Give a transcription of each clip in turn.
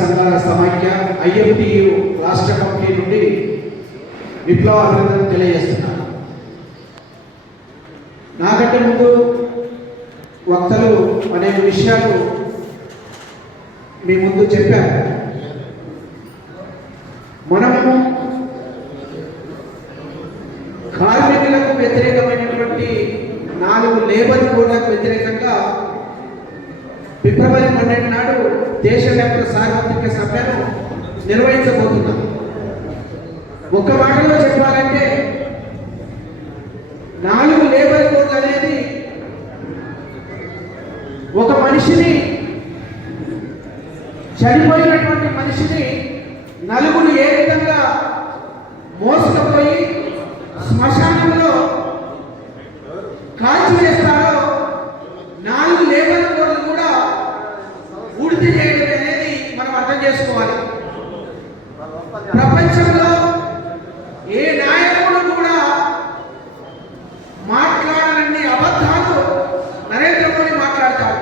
సంఘాల సమాఖ్య IFTU రాష్ట్ర కమిటీ నుండి విప్లవ అభినందనలు తెలియజేస్తున్నాను. నాకంటే ముందు వక్తలు అనేక విషయాలు మీ ముందు చెప్పారు. మనము కార్మికులకు వ్యతిరేకమైనటువంటి 4 లేబర్ కోడ్లకు వ్యతిరేకంగా ఫిబ్రవరి 12 నాడు దేశవ్యాప్త సార్వత్రిక సభ్యను నిర్వహించబోతున్నాం. ఒక మాటలో చెప్పాలంటే 4 లేబర్ కోడ్లు అనేది ఒక మనిషిని, చనిపోయినటువంటి మనిషిని నలుగురు ఏ విధంగా మోసుకుపోయి శ్మశానంలో కాల్చివేస్తారో 4 లేబర్ కోడ్లు కూడా పూర్తి చేయడం అనేది మనం అర్థం చేసుకోవాలి. ప్రపంచంలో ఏ నాయకుడు కూడా మాట్లాడనన్ని అబద్ధాలు నరేంద్ర మోడీ మాట్లాడతారు.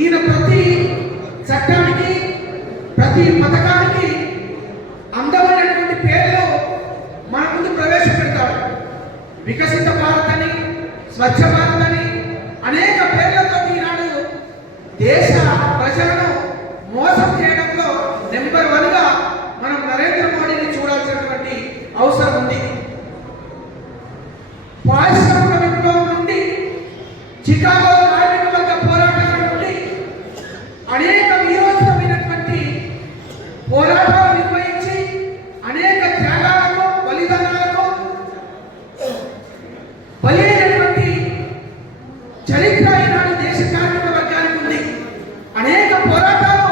ఈయన ప్రతి చట్టానికి, ప్రతి పథకానికి అందమైనటువంటి పేర్లు మన ముందు ప్రవేశపెడతాడు. వికసిత భారత్ అని, స్వచ్ఛ భారత్ అని అనేక పేర్లతో ఈనాడు దేశ ప్రజలను మోసం చేయడంలో నెంబర్ 1గా మనం నరేంద్ర మోడీని చూడాల్సినటువంటి అవసరం ఉంది. పారిశ్రామిక విప్లవం నుండి, చికాగో కార్మిక వర్గ పోరాటాల నుండి అనేక వీరోచితమైనటువంటి పోరాటాలు నిర్వహించి అనేక త్యాగాలకు, బలిదానాలకు బలైనటువంటి చరిత్ర ఈనాడు దేశ కార్మిక వర్గానికి ఉంది. అనేక పోరాటాలు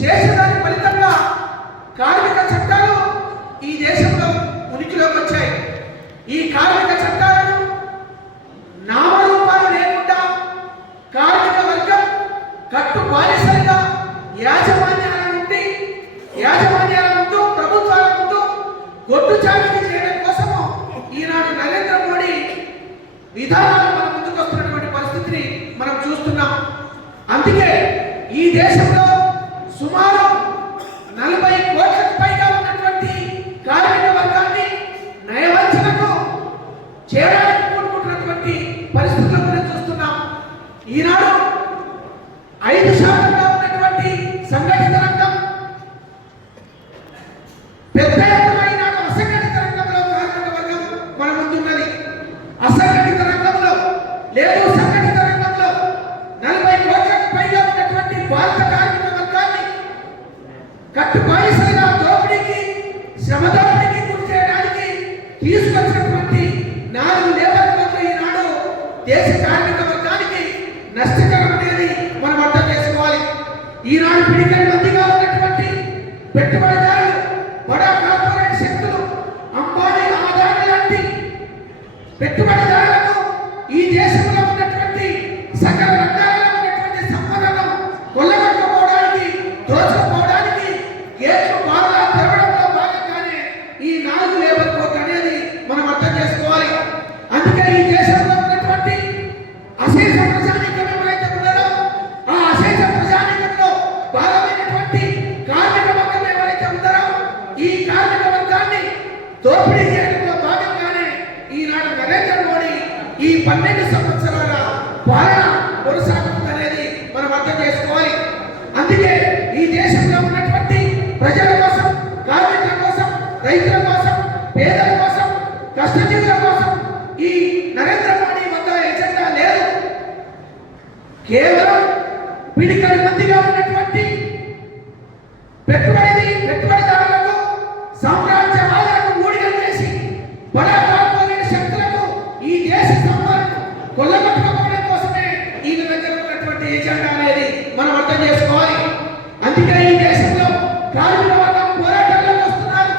చేసేదాని ఫలితంగా కార్మిక చట్టాలు ఈ దేశంలో ఉనికిలోకి వచ్చాయి. ఈ కార్మిక చట్టాలను నామరూపాలు లేకుండా కార్మిక వర్గం కట్టు బానిసలుగా యాజమాన్యాల ముందు, ప్రభుత్వాల ముందు గొడ్డు చాకిరీ చేయడం కోసము ఈనాడు నరేంద్ర మోడీ విధానాలు మన ముందుకు వస్తున్నటువంటి పరిస్థితిని మనం చూస్తున్నాం. అందుకే ఈ దేశంలో సుమారు 40 కోట్లకు పైగా ఉన్నటువంటి కార్మిక వర్గాన్ని నయవంచనకు చేయడానికి కూడుకుంటున్నటువంటి పరిస్థితులను మనం చూస్తున్నాం. ఈనాడు 5% ఉన్నటువంటి సంఘటిత రంగం పెద్ద ఎత్తున ఈనాడు అసంఘటిత రంగంలో కార్మిక వర్గం మన ముందున్నది. అసంఘటిత రంగంలో లేదు, సంఘటిత రంగంలో 40 కోట్లకు పైగా ఉన్నటువంటి భారత కార్మిక వర్గాన్ని కట్టుబానిసలుగా దోపిడీకి, శ్రమ దోపిడీకి గురి చేయడానికి తీసుకొచ్చినటువంటి 4 లేబర్ కోడ్లు ఈనాడు దేశ కార్మిక వర్గానికి నష్టకరం అనేది మనం అర్థం చేసుకోవాలి. ఈనాడు పిడికడి మందిగా ఉన్నటువంటి పెట్టుబడిదారులు, బడా కార్పొరేట్ శక్తులు, అంబానీ, అదానీ లాంటి పెట్టుబడిదారులకు ఈ దేశంలో ఉన్నటువంటి సకల రంగాలలో ఉన్నటువంటి సంపదను కొల్లగొట్టుకోవడానికి, దోచుకోవడానికి గేట్లు బాగా తెరవడంలో భాగంగానే ఈ 4 లేబర్ కోడ్ అనేది మనం అర్థం చేసుకోవాలి. అందుకే ఈ దేశంలో ఉన్నటువంటి అశేష ప్రజానీకం ఎవరైతే ఉన్నారో ఆ అశేష ప్రజానీకంలో భాగమైనటువంటి కార్మిక వర్గం ఎవరైతే ఉన్నారో ఈ కార్మిక వర్గాన్ని దోపిడీ చేయడంలో భాగంగానే ఈనాడు నరేంద్ర మోడీ ఈ 12 సంవత్సరాల పాలన కొనసాగుతుందనేది మనం అర్థం చేసుకోవాలి. అందుకే ఈ దేశంలో ఉన్నటువంటి ప్రజల కోసం, కార్మికుల కోసం, రైతుల కోసం, పేదల కోసం, కష్టజీవుల కోసం ఈ నరేంద్ర మోడీ వద్ద ఎజెండా లేదు. కేవలం పిడికడి మందిగా ఉన్నటువంటి పెట్టుబడిదారులకు, సామ్రాజ్యవాదులకు ఊడిగం చేసి బడా కార్పొరేట్ శక్తులకు ఈ దేశ సంపదను కొల్లగొట్టుకోవడం కోసమే ఈయన దగ్గర ఉన్నటువంటి ఎజెండా అనేది మనం అర్థం చేసుకోవాలి. అందుకే ఈ దేశంలో కార్మిక వర్గం పోరాటాల్లోకి వస్తున్నారు,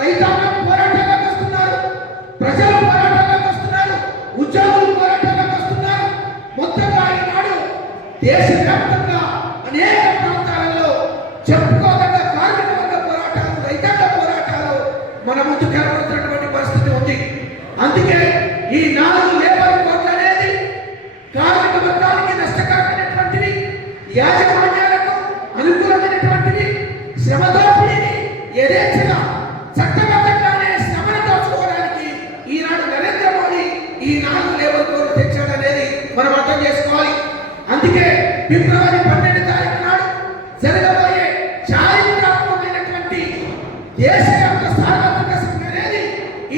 రైతాంగం పోరాటాల్లోకి వస్తున్నారు, ప్రజలు పోరాటాల్లోకి వస్తున్నారు, ఉద్యోగులు పోరాటాల్లోకి వస్తున్నారు. మొత్తంగా ఈనాడు దేశవ్యాప్తంగా అనేక ప్రాంతాలలో చెప్పుకోదగ్గ కార్మిక వర్గ పోరాటాలు, రైతాంగ పోరాటాలు మన ముందు కనబడుతున్నటువంటి పరిస్థితి ఉంది. అందుకే ఈ 4 లేబర్ కోడ్లు అనేది కార్మిక వర్గానికి నష్టకరమైనటువంటివి, యాజమాన్యాలకు అనుకూలంగా శ్రమ దోపిడీని యథేచ్ఛగా చట్టబద్ధంగానే శ్రమను దోచుకోవడానికి ఈనాడు నరేంద్ర మోడీ ఈ 4 లేబర్ కోడ్ తెచ్చాడనేది మనం అర్థం చేసుకోవాలి. అందుకే ఫిబ్రవరి 12 తారీఖు నాడు జరగబోయే చారిత్రాత్మకమైనటువంటి దేశవ్యాప్త సార్వత్రిక సమ్మె అనేది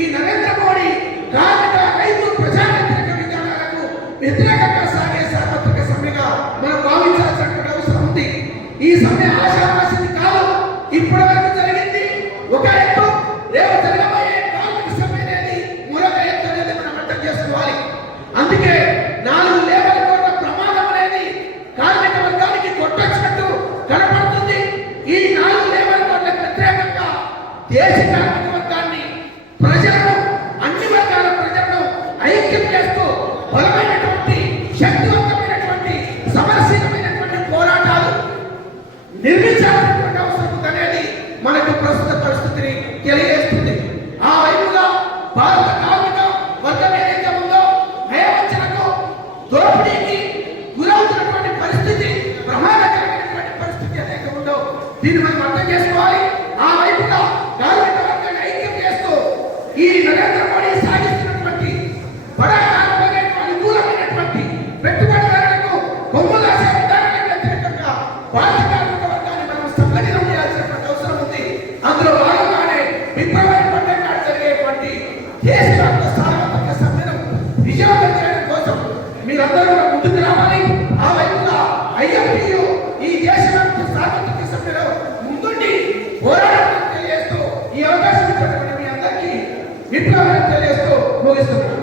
ఈ నరేంద్ర మోడీ కార్మిక రైతు ప్రజా వ్యతిరేక విధానాలకు వ్యతిరేకంగా సాగే సార్వత్రిక సమ్మెగా మనం భావించాల్సినటువంటి అవసరం ఉంది. ఈ సమ్మె ఆశావాసిని కాదు. ఇప్పటి వరకు జరిగింది ఒక ఎత్తు, రేపు జరగబోయే కార్మిక సమ్మె అనేది మరొక ఎత్తు అనేది మనం అర్థం చేసుకోవాలి. అందుకే 4 లేబర్ కోడ్ల ప్రమాదం అనేది కార్మిక వర్గానికి కొట్టొచ్చినట్టు కనపడుతుంది. ఈ 4 లేబర్ కోడ్లకు వ్యతిరేకంగా దేశ కార్మిక వర్గాన్ని, ప్రజలను, అన్ని వర్గాల ప్రజలను ఐక్యం చేస్తూ బలమైనటువంటి శక్తివంతమైనటువంటి సమరశీలమైనటువంటి పోరాటాలు నిర్మించాల్సినటువంటి అవసరం ఉందనేది మనకు ప్రస్తుత పరిస్థితిని తెలియజేస్తుంది. ఆ వైపుగా భారత కార్మిక వర్గం ఏదైతే ఉందో నయవంచనకు, దోపిడీకి గురవుతున్నటువంటి పరిస్థితి, ప్రమాదకరమైనటువంటి పరిస్థితి ఏదైతే ఉందో దీన్ని మనం అర్థం చేసుకోవాలి. ఆ వైపుగా కార్మిక వర్గాన్ని ఐక్యం చేస్తూ ఈ నరేంద్ర మోడీ సాగిస్తున్నటువంటి బడా కార్మికులకు అనుకూలమైనటువంటి పెట్టుబడిదారులకు కొమ్ములాసే విధానానికి వ్యతిరేకంగా భారత కార్మిక వర్గాన్ని మనం సంఘటితం చేయాల్సినటువంటి అవసరం ఉంది. అందులో భాగంగానే ఫిబ్రవరి 12 నాడు జరిగేటువంటి దేశవ్యాప్త సార్వత్రిక సమ్మెను విజయవంతం చేయడం కోసం మీరందరూ కూడా ముందుకు రావాలి. ఆ వైపుగా IFTU ఈ దేశవ్యాప్త సార్వత్రిక సమ్మెలో ముందుండి పోరాటం తెలియజేస్తూ ఈ అవకాశం ఇచ్చినటువంటి మీ అందరికీ విప్లవం తెలియజేస్తూ ముగిస్తున్నాను.